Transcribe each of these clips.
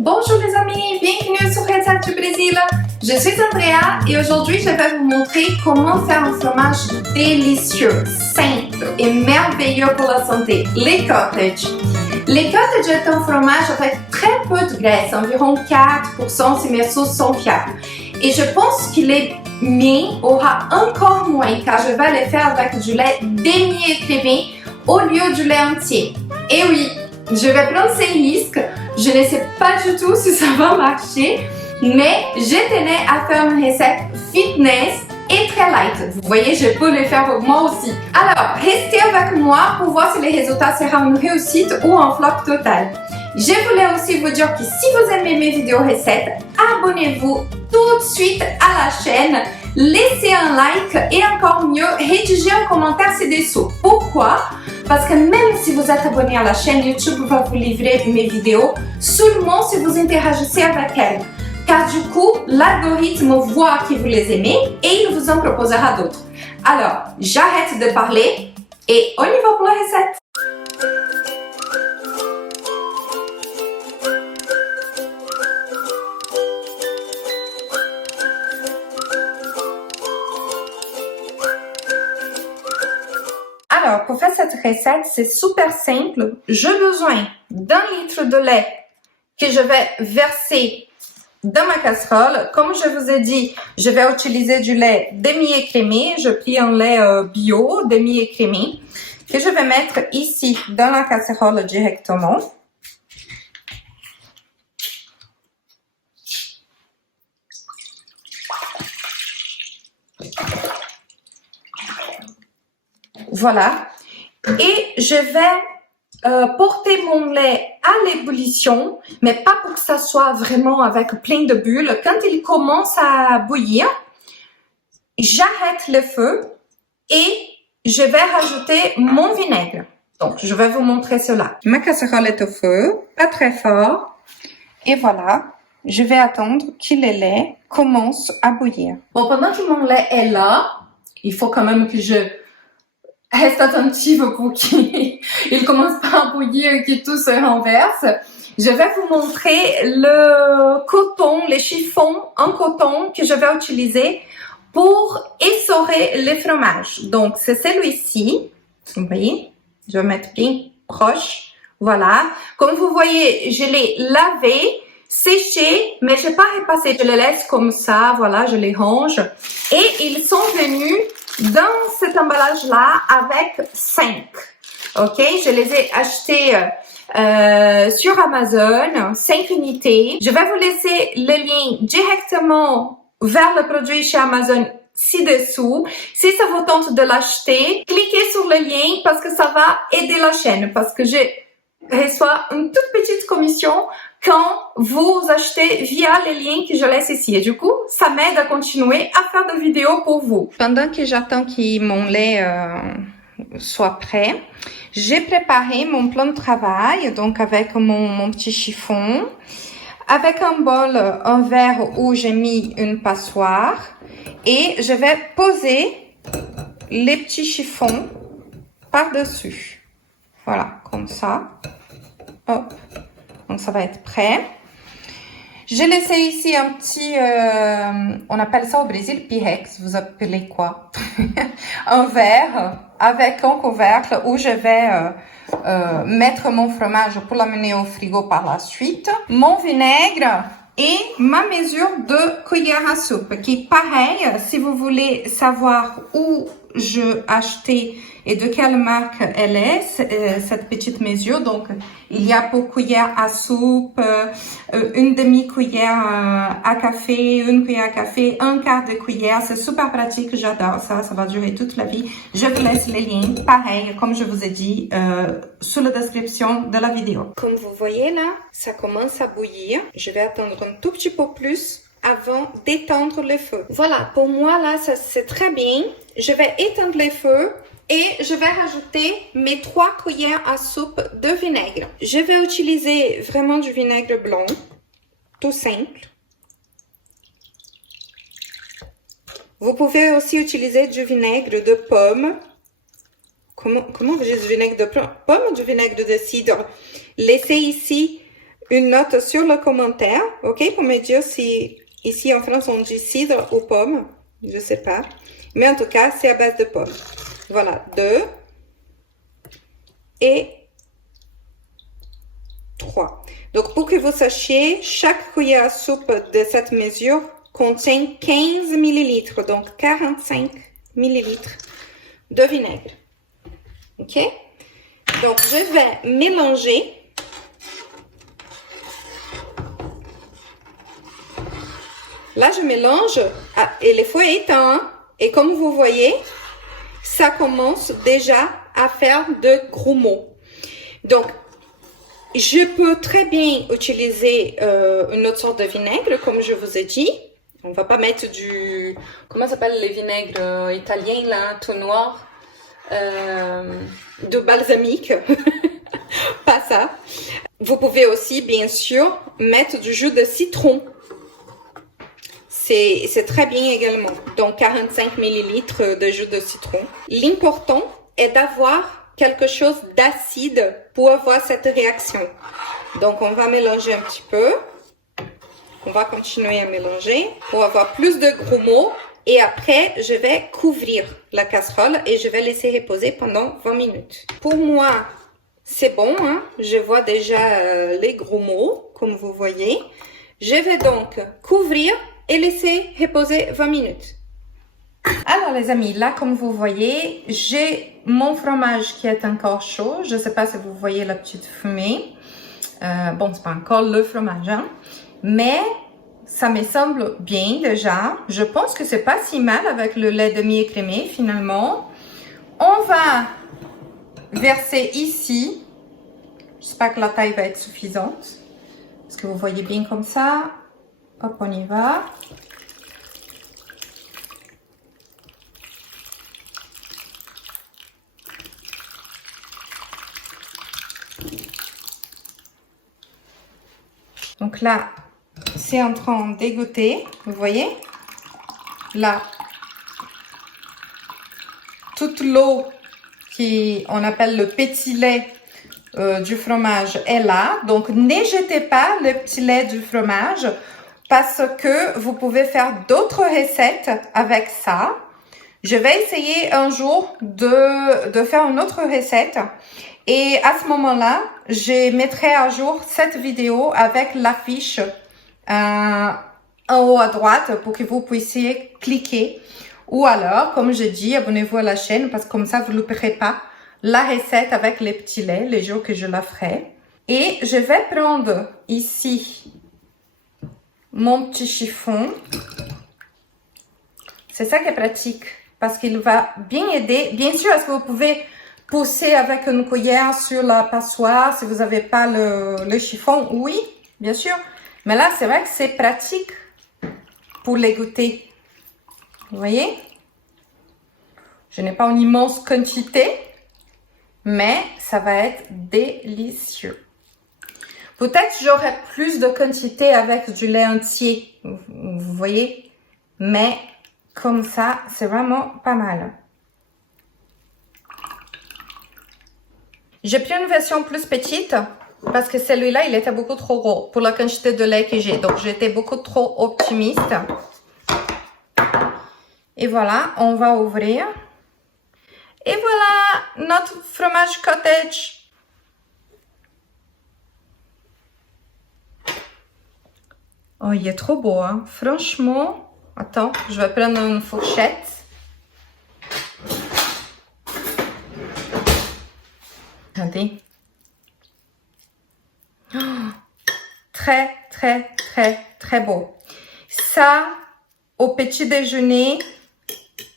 Bonjour les amis, bienvenue sur Recettes du Brésil. Je suis Andrea et aujourd'hui je vais vous montrer comment faire un fromage délicieux, simple et merveilleux pour la santé, les cottage. Les cottage est un fromage avec très peu de graisse, environ 4% si mes sources sont fiables. Et je pense que les miens aura encore moins car je vais les faire avec du lait demi-écrémé au lieu du lait entier. Et oui, je vais prendre ces risques. Je ne sais pas du tout si ça va marcher, mais je tenais à faire une recette fitness et très light. Vous voyez, je peux le faire moi aussi. Alors, restez avec moi pour voir si les résultats seront une réussite ou un flop total. Je voulais aussi vous dire que si vous aimez mes vidéos recettes, abonnez-vous tout de suite à la chaîne, laissez un like et encore mieux, rédigez un commentaire ci-dessous. Pourquoi? Parce que même si vous êtes abonné à la chaîne, YouTube va vous livrer mes vidéos seulement si vous interagissez avec elles. Car du coup, l'algorithme voit que vous les aimez et il vous en proposera d'autres. Alors, j'arrête de parler et on y va pour la recette. Alors, pour faire cette recette, c'est super simple. J'ai besoin d'1 litre de lait que je vais verser dans ma casserole. Comme je vous ai dit, je vais utiliser du lait demi-écrémé. Je pris un lait bio demi-écrémé que je vais mettre ici dans la casserole directement. Voilà. Et je vais porter mon lait à l'ébullition, mais pas pour que ça soit vraiment avec plein de bulles. Quand il commence à bouillir, j'arrête le feu et je vais rajouter mon vinaigre. Donc, je vais vous montrer cela. Ma casserole est au feu, pas très fort. Et voilà, je vais attendre que le lait commence à bouillir. Bon, pendant que mon lait est là, il faut quand même que je reste attentive pour qu'il commence pas à bouillir et que tout se renverse. Je vais vous montrer le coton, les chiffons en coton que je vais utiliser pour essorer les fromages. Donc, c'est celui-ci. Vous voyez? Je vais mettre bien proche. Voilà. Comme vous voyez, je l'ai lavé, séché, mais je n'ai pas repassé. Je les laisse comme ça. Voilà, je les range. Et ils sont venus dans cet emballage-là avec 5. Ok, je les ai achetés sur Amazon, 5 unités. Je vais vous laisser le lien directement vers le produit chez Amazon ci-dessous. Si ça vous tente de l'acheter, cliquez sur le lien parce que ça va aider la chaîne. Parce que je reçois une toute petite commission quand vous achetez via les liens que je laisse ici. Et du coup, ça m'aide à continuer à faire des vidéos pour vous. Pendant que j'attends que mon lait soit prêt, j'ai préparé mon plan de travail, donc avec mon petit chiffon, avec un bol, un verre où j'ai mis une passoire et je vais poser les petits chiffons par-dessus. Voilà, comme ça. Hop. Donc, ça va être prêt. J'ai laissé ici un petit, on appelle ça au Brésil, pirex. Vous appelez quoi? Un verre avec un couvercle où je vais mettre mon fromage pour l'amener au frigo par la suite. Mon vinaigre et ma mesure de cuillère à soupe qui est pareil. Si vous voulez savoir où je achetais et de quelle marque elle est, cette petite mesure. Donc, il y a pour cuillère à soupe, une demi-cuillère à café, une cuillère à café, un quart de cuillère. C'est super pratique, j'adore ça, ça va durer toute la vie. Je vous laisse les liens, pareil, comme je vous ai dit, sous la description de la vidéo. Comme vous voyez là, ça commence à bouillir. Je vais attendre un tout petit peu plus avant d'éteindre le feu. Voilà, pour moi là, ça c'est très bien. Je vais éteindre le feu et je vais rajouter mes 3 cuillères à soupe de vinaigre. Je vais utiliser vraiment du vinaigre blanc, tout simple. Vous pouvez aussi utiliser du vinaigre de pomme. Comment vous dites du vinaigre de pomme ou du vinaigre de cidre? Laissez ici une note sur le commentaire, ok, pour me dire si ici en France on dit cidre ou pomme, je sais pas. Mais en tout cas, c'est à base de pommes. Voilà, 2 et 3. Donc, pour que vous sachiez, chaque cuillère à soupe de cette mesure contient 15 ml, donc 45 ml de vinaigre. Ok? Donc, je vais mélanger. Là, je mélange et le feu est éteint. Et comme vous voyez, ça commence déjà à faire de grumeaux. Donc, je peux très bien utiliser une autre sorte de vinaigre, comme je vous ai dit. On va pas mettre du... Comment s'appelle les vinaigres italiens, là, tout noir? De balsamique. Pas ça. Vous pouvez aussi, bien sûr, mettre du jus de citron. C'est très bien également. Donc, 45 ml de jus de citron. L'important est d'avoir quelque chose d'acide pour avoir cette réaction. Donc, on va mélanger un petit peu. On va continuer à mélanger pour avoir plus de grumeaux. Et après, je vais couvrir la casserole et je vais laisser reposer pendant 20 minutes. Pour moi, c'est bon, hein? Je vois déjà les grumeaux, comme vous voyez. Je vais donc couvrir et laisser reposer 20 minutes. Alors les amis, là comme vous voyez, j'ai mon fromage qui est encore chaud. Je ne sais pas si vous voyez la petite fumée. Bon, c'est pas encore le fromage, hein? Mais ça me semble bien déjà. Je pense que c'est pas si mal avec le lait demi-écrémé finalement. On va verser ici. J'espère que la taille va être suffisante. Est-ce que vous voyez bien comme ça? Hop, on y va. Donc là, c'est en train d'égoutter, vous voyez? Là, toute l'eau qu'on appelle le petit lait du fromage est là. Donc, ne jetez pas le petit lait du fromage parce que vous pouvez faire d'autres recettes avec ça. Je vais essayer un jour de faire une autre recette. Et à ce moment-là, je mettrai à jour cette vidéo avec l'affiche en haut à droite pour que vous puissiez cliquer. Ou alors, comme je dis, abonnez-vous à la chaîne parce que comme ça, vous ne louperez pas la recette avec les petits laits les jours que je la ferai. Et je vais prendre ici mon petit chiffon. C'est ça qui est pratique parce qu'il va bien aider. Bien sûr, est-ce que vous pouvez pousser avec une cuillère sur la passoire si vous n'avez pas le chiffon? Oui, bien sûr. Mais là, c'est vrai que c'est pratique pour l'égoutter. Vous voyez? Je n'ai pas une immense quantité, mais ça va être délicieux. Peut-être j'aurai plus de quantité avec du lait entier, vous voyez? Mais comme ça, c'est vraiment pas mal. J'ai pris une version plus petite parce que celui-là, il était beaucoup trop gros pour la quantité de lait que j'ai. Donc, j'étais beaucoup trop optimiste. Et voilà, on va ouvrir. Et voilà, notre fromage cottage. Oh, il est trop beau, hein. Franchement, attends, je vais prendre une fourchette. Regardez. Oh, très, très, très, très beau. Ça, au petit déjeuner,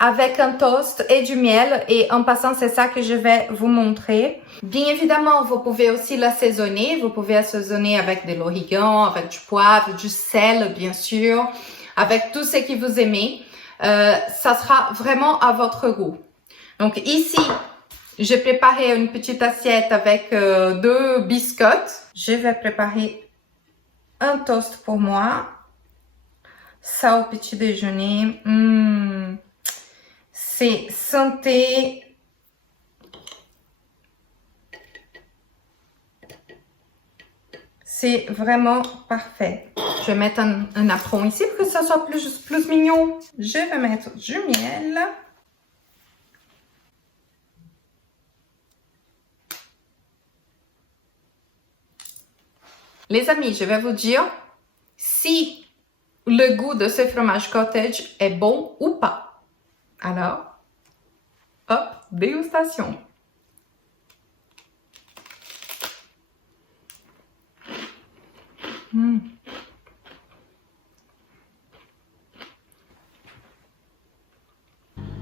avec un toast et du miel. Et en passant, c'est ça que je vais vous montrer. Bien évidemment, vous pouvez aussi l'assaisonner. Vous pouvez assaisonner avec de l'origan, avec du poivre, du sel, bien sûr, avec tout ce que vous aimez. Ça sera vraiment à votre goût. Donc ici, j'ai préparé une petite assiette avec 2 biscottes. Je vais préparer un toast pour moi. Ça au petit déjeuner. C'est santé. C'est vraiment parfait. Je vais mettre un apron ici pour que ça soit plus mignon. Je vais mettre du miel. Les amis, je vais vous dire si le goût de ce fromage cottage est bon ou pas. Alors, hop, dégustation.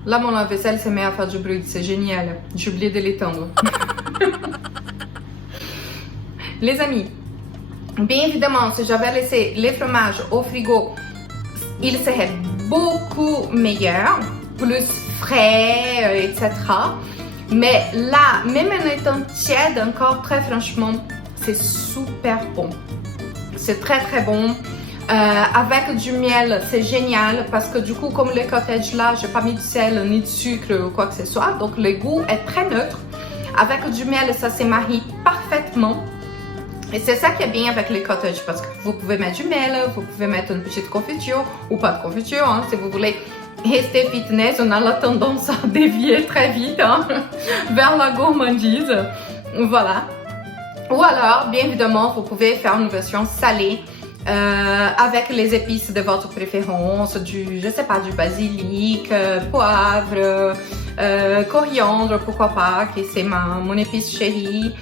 Là, mon lave-vaisselle s'est mis à faire du bruit. C'est génial. J'ai oublié de l'éteindre. Les amis, bien évidemment, si j'avais laissé les fromages au frigo, il serait beaucoup meilleur, plus frais, etc. Mais là, même en étant tiède, encore très franchement, c'est super bon. C'est très très bon. Avec du miel, c'est génial parce que du coup, comme le cottage là, j'ai pas mis de sel ni de sucre ou quoi que ce soit. Donc le goût est très neutre. Avec du miel, ça se marie parfaitement. Et c'est ça qui est bien avec les cottages parce que vous pouvez mettre du miel, vous pouvez mettre une petite confiture ou pas de confiture hein, si vous voulez rester fitness. On a la tendance à dévier très vite hein, vers la gourmandise. Voilà. Ou alors, bien évidemment, vous pouvez faire une version salée avec les épices de votre préférence, je sais pas, du basilic, poivre, coriandre, pourquoi pas, qui c'est mon épice chérie.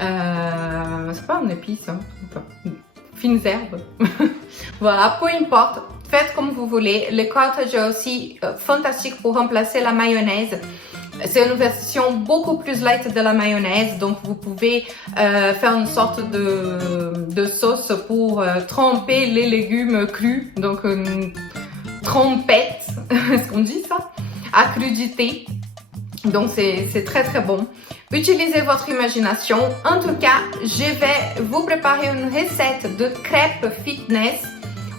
C'est pas une épice, hein, fines herbes. Voilà, peu importe, faites comme vous voulez. Le cottage est aussi fantastique pour remplacer la mayonnaise. C'est une version beaucoup plus light de la mayonnaise, donc vous pouvez faire une sorte de sauce pour tremper les légumes crus, donc une trompette, est-ce qu'on dit ça? À crudité, donc c'est très très bon. Utilisez votre imagination. En tout cas, je vais vous préparer une recette de crêpes fitness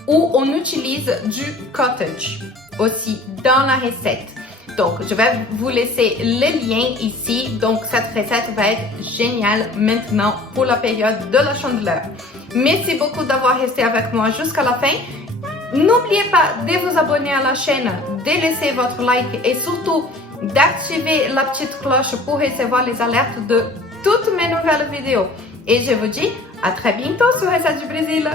où on utilise du cottage aussi dans la recette. Donc, je vais vous laisser le lien ici. Donc, cette recette va être géniale maintenant pour la période de la Chandeleur. Merci beaucoup d'avoir resté avec moi jusqu'à la fin. N'oubliez pas de vous abonner à la chaîne, de laisser votre like et surtout d'activer la petite cloche pour recevoir les alertes de toutes mes nouvelles vidéos. Et je vous dis à très bientôt sur Recette du Brésil.